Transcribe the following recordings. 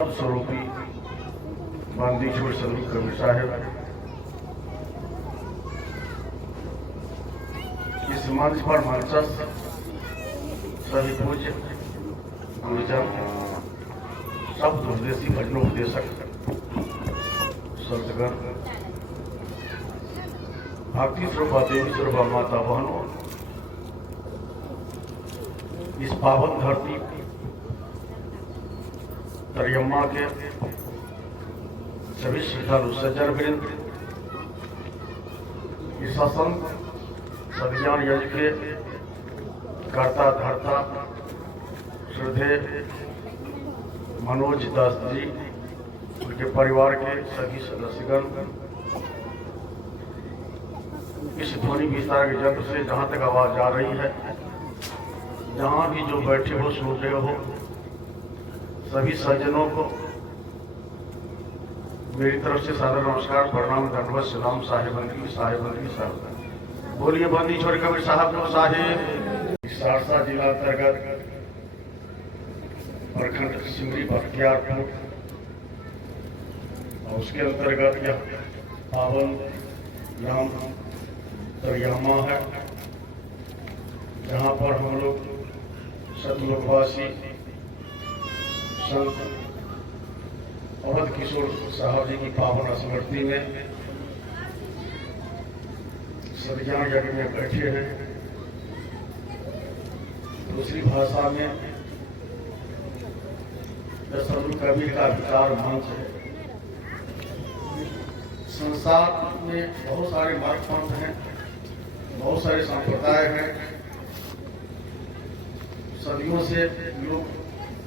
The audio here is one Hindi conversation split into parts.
स्वरूपी बांदीछोड़ सदगुरु कबीर साहब इस मंच पर मंचस्थ सभी पूज्य गुरुजन शब्द उपदेशी भजनोपदेशक संतगण भक्ति स्वरूपा देवी स्वरूपा माता बहनों, इस पावन धरती तरियम्मा के सभी श्रद्धालु सज्जन वृंद, इस सत्संग सदियान यज्ञ के कर्ता धर्ता श्रद्धे मनोज दास जी, उनके परिवार के सभी सदस्यगण, इस ध्वनि विस्तार के यंत्र से जहाँ तक आवाज जा रही है, जहाँ भी जो बैठे हो सुन रहे हो, सभी सज्जनों को मेरी तरफ से सादर नमस्कार, प्रणाम, दंडवत, सलाम। साहेबंदी साहब बोलिए बांदीछोड़ कबीर साहब जो साहेब। सहरसा जिला अंतर्गत प्रखंड सिमरी बख्तियारपुर और उसके अंतर्गत यह पावन ग्राम तरियम्मा है, जहाँ पर हम लोग सतलोकवासी संत अवध किशोर साहब जी की पावन स्मृति में सदियान यज्ञ में बैठे हैं। दूसरी भाषा में सदगुरु कबीर का विचार मंच है। संसार में बहुत सारे मार्ग पंथ हैं, बहुत सारे संप्रदाय हैं। सदियों से लोग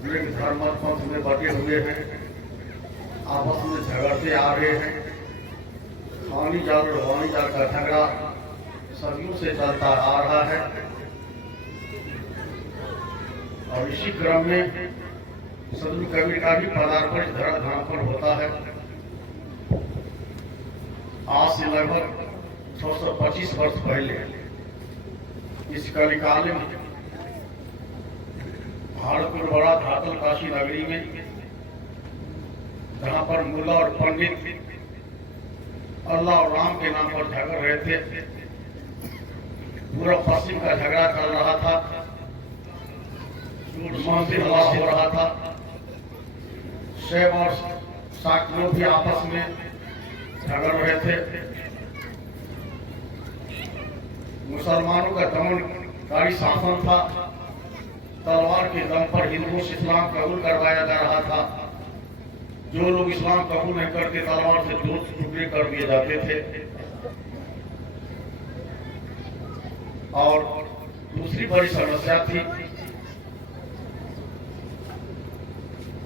धर्म पंथ में बटे हुए हैं, आपस में झगड़ते आ रहे हैं। खानी जाल और वाणी जाल का झगड़ा सदियों से चलता आ रहा है और इसी क्रम में सदगुरु कबीर का भी पदार्पण इस धराधाम पर होता है। आज से लगभग 625 वर्ष पहले इस कलिकाल में भारतपुर बड़ा धातल काशी नगरी में, जहां पर मुल्ला और पंडित अल्लाह और राम के नाम पर झगड़ रहे थे, पूरा पश्चिम का झगड़ा चल रहा था, महफिल हवा हो रहा था। शैव और शाक्त लोग भी आपस में झगड़ रहे थे। मुसलमानों का दमनकारी शासन था, तलवार के दम पर हिंदुओं से इस्लाम कबूल करवाया जा रहा था। जो लोग इस्लाम कबूल नहीं करते, तलवार से दो टुकड़े कर दिए जाते थे। और दूसरी बड़ी समस्या थी,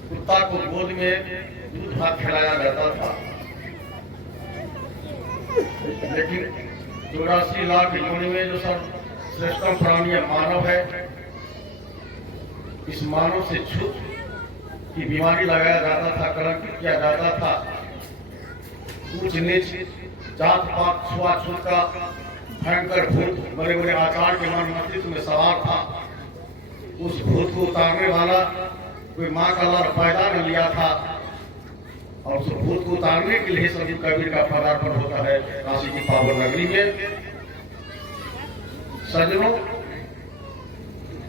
कुत्ता को गोद में दूध भात खिलाया जाता था, लेकिन 84 लाख योनि में जो सब श्रेष्ठतम प्राणी मानव है, इस मानव से छूत की बीमारी लगाया जाता था, कलंकित किया जाता था। ऊंच नीच, जात पात, छुआछूत का भयंकर भूत बड़े बड़े आचार्य के मन मस्तिष्क में सवार था। उस भूत को उतारने वाला कोई माँ का लाल पैदा न लिया था, और उस भूत को उतारने के लिए सदगुरु कबीर का पदार्पण होता है काशी की पावन नगरी में। सज्जनों,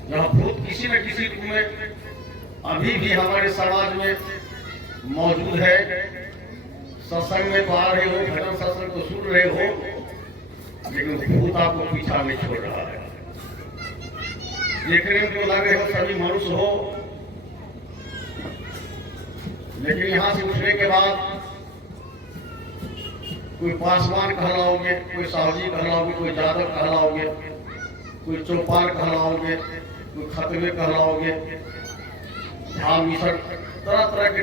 यह भूत किसी न किसी रूप में अभी भी हमारे समाज में मौजूद है। सत्संग में तो आ रहे हो, भजन सत्संग को सुन रहे हो, लेकिन भूत आपको पीछा नहीं छोड़ रहा है। देखने में तो लगे हो सभी मनुष्य हो, लेकिन यहां से उठने के बाद कोई पासवान कहलाओगे, कोई साहूजी कहलाओगे, कोई जादव कहलाओगे, कोई चौपाल कहलाओगे, कोई खतवे कहलाओगे, ध्यान मिशन, तरह तरह के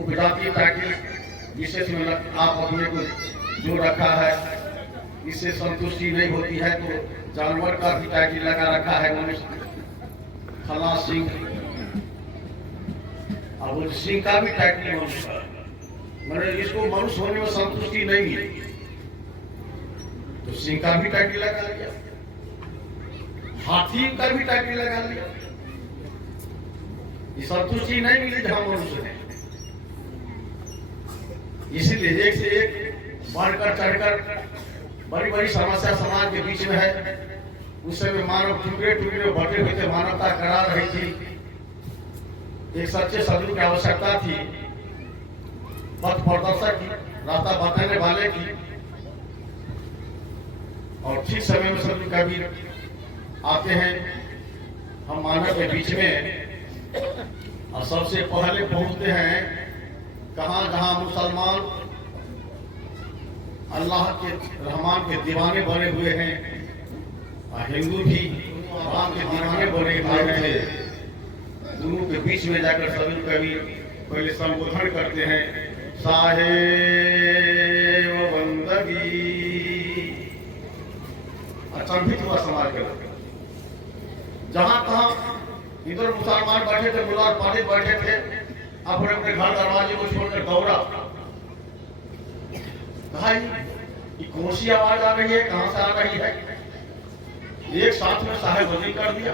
उपजाति टाइटल विशेष में आप अपने को जो रखा है। इससे संतुष्टि नहीं होती है तो जानवर का भी टाइटल लगा रखा है, मनुष्य फला सिंह, और वो सिंह का भी टाइटल मनुष्य, मैंने इसको मनुष्य होने में संतुष्टि नहीं है तो सिंह का भी टाइटल लगा लिया, हाथी का भी टाइटल लगा लिया। ये संतुष्टि नहीं मिली जहां मनुष्य है। इसीलिए एक से एक बढ़कर चढ़कर बड़ी बड़ी समस्या समाज के बीच में है। उस समय मानव टुकड़े टुकड़े बटे हुए थे, मानवता करा रही थी। एक सच्चे सदगुरु की आवश्यकता थी, पथ प्रदर्शक की, रास्ता बताने वाले की। और ठीक समय में सदगुरु कबीर आते हैं हम मानव के बीच में, और सबसे पहले पहुंचते हैं कहाँ, जहां मुसलमान अल्लाह के रहमान के दीवाने बने हुए हैं, और हिंदू भी राम के दीवाने बने हुए हैं। दोनों के बीच में जाकर सदगुरु कबीर पहले संबोधन करते हैं, साहेब बंदगी। अचंभित हुआ समाज का, जहां तहां इधर मुसलमान बैठे थे, मुलार पंडित बैठे थे, अपने अपने घर दरवाजे को छोड़कर दौड़ा। भाई ये कौन सी आवाज आ रही है, कहां से आ रही है? एक साथ में साहेब वजी कर दिया।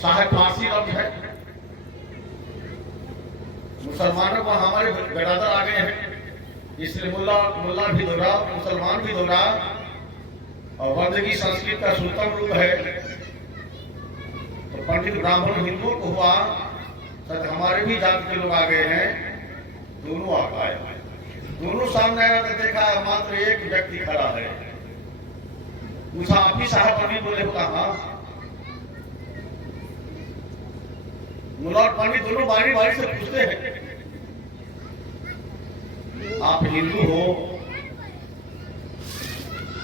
साहेब फांसी लफ्ज है। मुसलमानों को हमारे बिरादर आ गए हैं, इसलिए मुल्ला भी दोहरा, मुसलमान भी दोहरा, और बंदगी संस्कृत का सूत्रम रूप है। तो पंडित ब्राह्मण हिंदुओं को हुआ, सच हमारे भी जाति के लोग आ गए हैं, दोनों आ गए। दोनों सामने आया तो देखा मात्र एक व्यक्ति खड़ा है। पूछा, आप ही साहब पंडित? बोले कहा। मुल्ला और पंडित दोनों बारी बारी से पूछते हैं, आप हिंदू हो?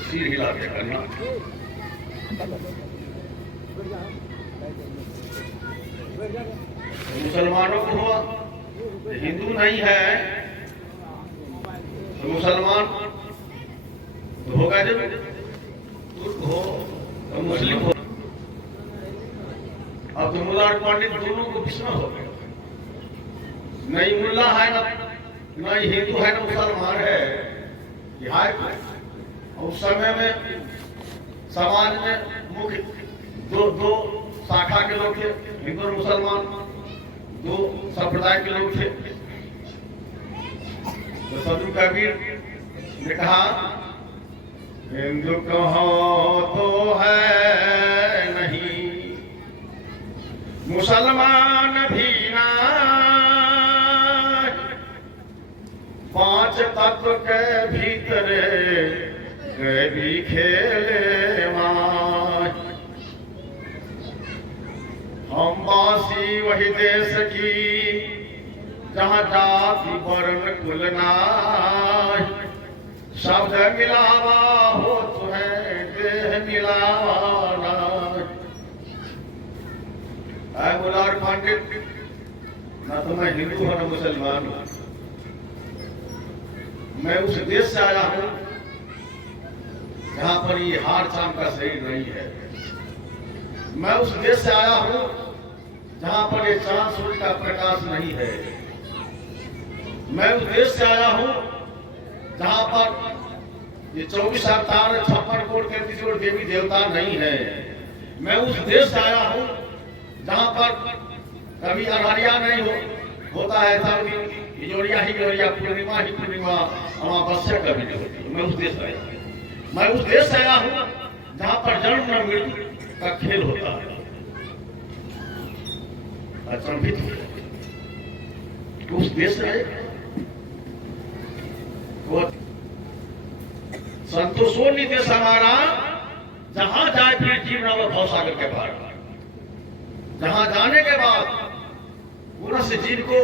सिर हिला के करना। मुसलमानों को हुआ, हिंदू नहीं है तो मुसलमान तो होगा, जब तुर्क हो तो मुस्लिम हो। अब तो मुल्ला और पंडित दोनों को विस्मय हो गया, नहीं मुल्ला है ना हिंदू है, ना मुसलमान है, उस समय में समाज में मुख्य दो शाखा के लोग थे, हिंदू और मुसलमान, दो संप्रदाय के लोग थे। तो सदगुरु कबीर ने कहा, हिंदू कहो तो है नहीं, मुसलमान भी ना, पांच तत्व के भीतर भी खेले मां। हम वासी वही देश की, जहाँ जाति वर्ण कुल नाय, शब्द मिलावा हो तुम्हें देह मिलावा नाय। मुल्ला और पंडित, ना तो मैं हिंदू हूं ना मुसलमान हूं, मैं उस देश से आया हूं जहां पर ये हार चाम का शरीर नहीं है। मैं उस देश से आया हूं जहां पर ये चांद सूर्य का प्रकाश नहीं है। मैं उस देश से आया हूं जहां पर ये 24 अवतार 56 कोट 33 कोट देवी देवता नहीं है। मैं उस देश से आया हूं जहां पर कभी अनहरिया नहीं होता है, सब जोड़िया ही जोड़िया, पूर्णिमा ही पूर्णिमा, अमावस्या कभी नहीं होती। मैं उस देश से आया हूं। मैं उस देश से आया हूं जहां पर जन्म और मृत्यु का खेल होता है। अचंभित उस देश में संतोषो देश हमारा, जहां जाए फिर जीवन और भवसागर के पार, जहां जाने के बाद पुनः से जीव को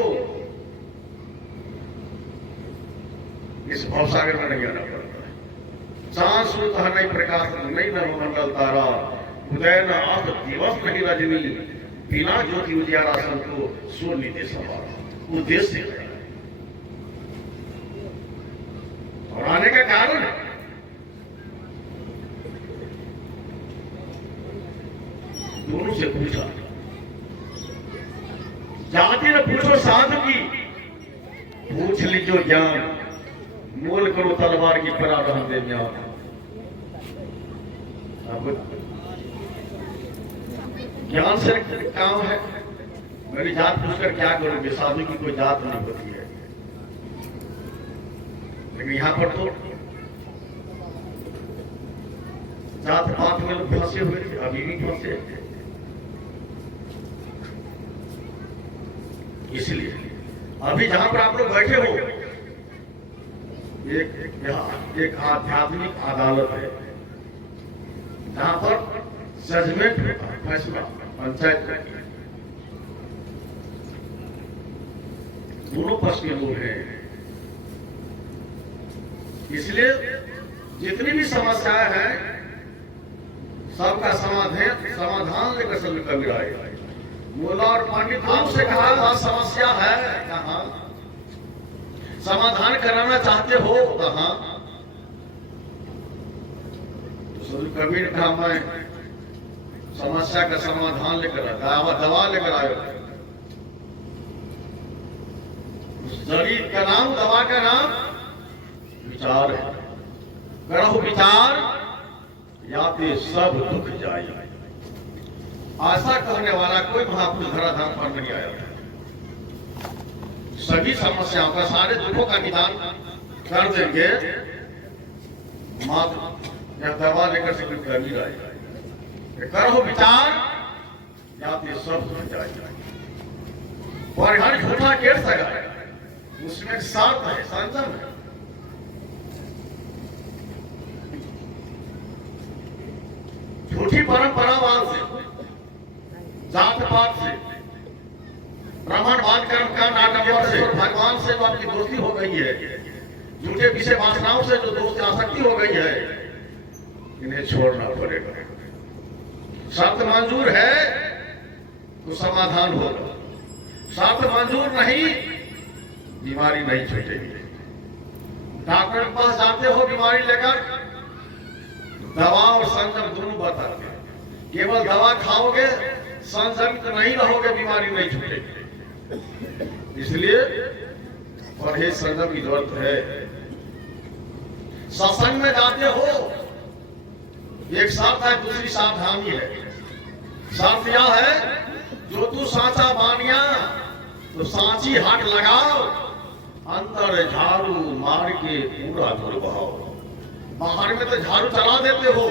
इस भवसागर में नहीं आना पड़ता है। चांद सूर्य नहीं प्रकाश नहीं नवमंडल तारा, उदय न आस दिवस नहीं रजनी, बिना ज्योति उजियारा संतो सो निदेश हमारा। उद्देश्य और आने का कारण है दोनों से पूछा, जाति ने पूछो साधु की, पूछ लीजो ज्ञान, मोल करो तलवार की पराक्रम दे ज्ञान। ज्ञान से काम है। मेरी जात पूछकर क्या करोगे? साधु की कोई जात नहीं होती है, लेकिन यहाँ पर तो जात पात में लोग फंसे हुए थे, अभी भी फंसे। इसलिए अभी जहां पर आप लोग बैठे हो, एक आध्यात्मिक अदालत है जहां पर जजमेंट होता है, फैसला पंचायत करती है। दोनों पक्ष के लोग हैं, इसलिए जितनी भी समस्याएं हैं सबका समाधान लेकर सब कबीर आएगा। मोला और पंडित आपसे कहा समस्या है कहाँ, समाधान कराना चाहते हो कहाँ? तो कबीर कहा मैं समस्या का समाधान लेकर दवा लेकर आयो। उस जड़ी का नाम, दवा का नाम विचार है। करो विचार याते सब दुख जाए। आशा कहने वाला कोई महापुरुष धराधाम पर नहीं आया था। सभी समस्याओं का, सारे दुखों का निदान कर देंगे मात्र या दवा लेकर से कोई कबीर आएगा। करो विचार याते सब दुख जाए। और हर झूठा केर सका है, उसमें सार्थ है, संयम है। झूठी परंपरावाद से, जात पात से, ब्राह्मणवाद कर्म का नाटक से, भगवान से जो आपकी दोस्ती हो गई है, झूठे विषय वासनाओं से जो दोस्ती आसक्ति हो गई है, इन्हें छोड़ना पड़ेगा। शर्त मंजूर है तो समाधान होगा, शर्त मंजूर नहीं बीमारी नहीं छूटेगी। डॉक्टर के पास जाते हो बीमारी लेकर, दवा और संयम दोनों बताते हैं। केवल दवा खाओगे, संयमित नहीं रहोगे, बीमारी नहीं छूटेगी। इसलिए परहेज संयम की जरूरत है। सत्संग में जाते हो, एक शर्त है, दूसरी सावधानी है। शर्त यह है, जो तू सांचा बानिया तो सांची हाथ लगाओ, अंदर झाड़ू मार के पूरा धुल बहाओ। बाहर में तो झाड़ू चला देते हो,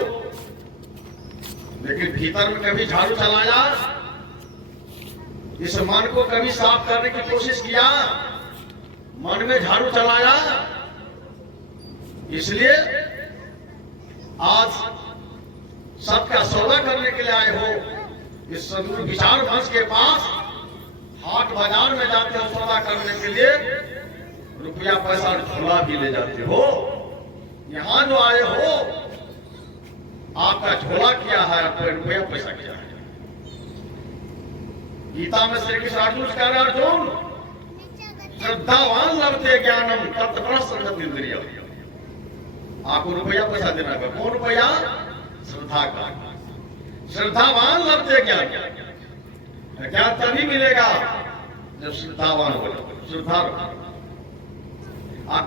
लेकिन भीतर में कभी झाड़ू चलाया? इस मन को कभी साफ करने की कोशिश किया? मन में झाड़ू चलाया? इसलिए आज सबका सौदा करने के लिए आए हो। इस सदगुरु विचार मंच के पास हाट बाजार में जाते हो सौदा करने के लिए, रुपया पैसा झोला भी ले जाते हो। यहां जो आए हो, आपका झोला क्या है, आपका रुपया पैसा क्या है? गीता में श्री कृष्ण अर्जुन कह रहे, अर्जुन श्रद्धावान लभते ज्ञानम तत्पर संगत इंद्रिय। आपको रुपया पैसा देना है, कौन रुपया? श्रद्धा का। श्रद्धावान लभते ज्ञान, ज्ञान तभी मिलेगा जब श्रद्धावान हो, श्रद्धा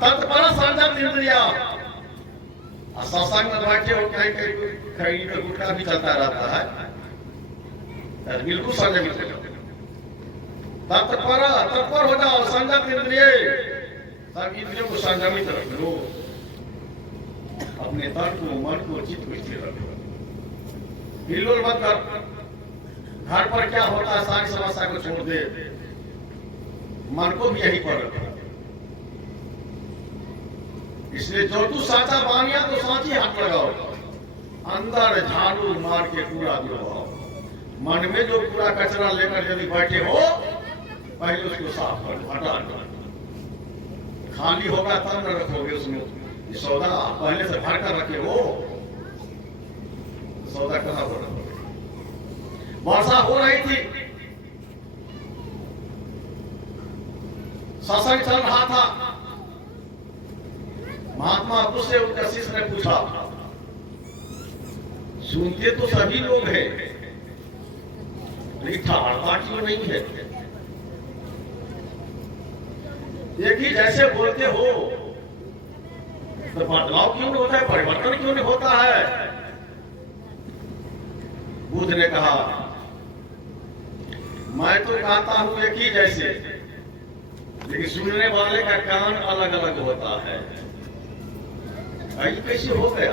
तत्पर संगत इंद्रिय। सत्संग में बैठे हो, कहीं कहीं का गुटखा भी चलता रहता है, बिल्कुल संयमित हो जाओ, तत्पर हो जाओ, संयम इंद्रिय, सब इंद्रियों को संयमित रखो, अपने तन को, मन को, चित्त को स्थिर रखो, हिलोल मत कर। घर पर क्या होता है, सारी समस्या को छोड़ दे, मन को भी यही पर रखो। इसलिए जो तू साचा बानिया तो सांची हाथ लगाओ, अंदर झाड़ू मार के कूड़ा दिलवाओ। मन में जो कूड़ा कचरा लेकर यदि बैठे हो, पहले उसको साफ कर, हटा दो। खाली होगा तब न रखोगे उसमें सौदा, पहले से भर कर रखे हो, सौदा कहाँ हो रहा? वर्षा हो रही थी, सत्संग चल रहा था, महात्मा बुद्ध से उनका शिष्य ने पूछा, सुनते तो सभी लोग हैं, लेकिन ठहरता क्यों नहीं है? एक ही जैसे बोलते हो तो बदलाव क्यों नहीं होता है, परिवर्तन क्यों नहीं होता है? बुद्ध ने कहा, मैं तो कहता हूं एक ही जैसे, लेकिन सुनने वाले का कान अलग अलग होता है। भाई कैसे हो गया?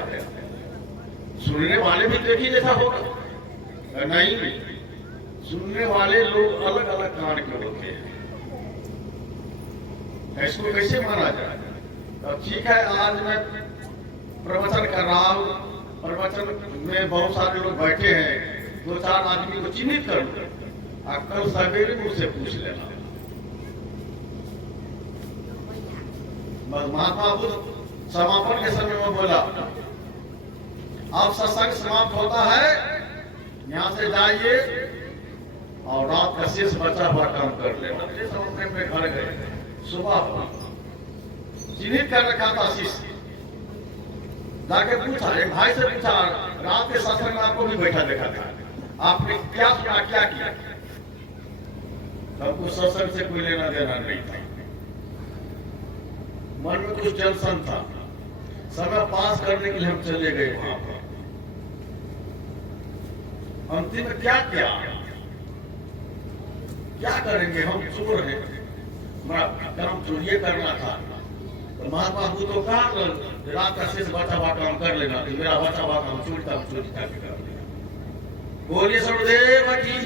सुनने वाले भी देखिए जैसा होगा नहीं, सुनने वाले लोग अलग अलग कान के होते हैं, इसको कैसे माना जाए? तो ठीक है, आज मैं प्रवचन कर रहा हूँ, प्रवचन में बहुत सारे लोग बैठे हैं, 2-4 आदमी को चिन्हित कर लो, कल सवेरे मुझसे पूछ लेना। महात्मा बुद्ध समापन के समय में बोला, अब सत्संग समाप्त होता है, यहाँ से जाइए और रात का शेष बचा हुआ काम कर लेना। ये सब अपने अपने घर गए। सुबह चिन्हित कर रखा था शिष्य, जाके पूछा, एक भाई से पूछा, रात के सत्संग में आपको भी बैठा देखा था, आपने क्या सुना, क्या किया? सबको सत्संग से कोई लेना देना नहीं था, मन में कुछ टेंशन था। समय पास करने के लिए हम चले गए वहां पर। अंतिम में क्या किया? क्या करेंगे? हम चोर हैं, काम चोरी करना था। तो महात्मा बुद्ध को कहा, रात का शेष बचा हुआ काम कर लेना, मेरा बचा हुआ काम चोरी था, चोरी करके कर लेना। बोलिए सरुदेव की।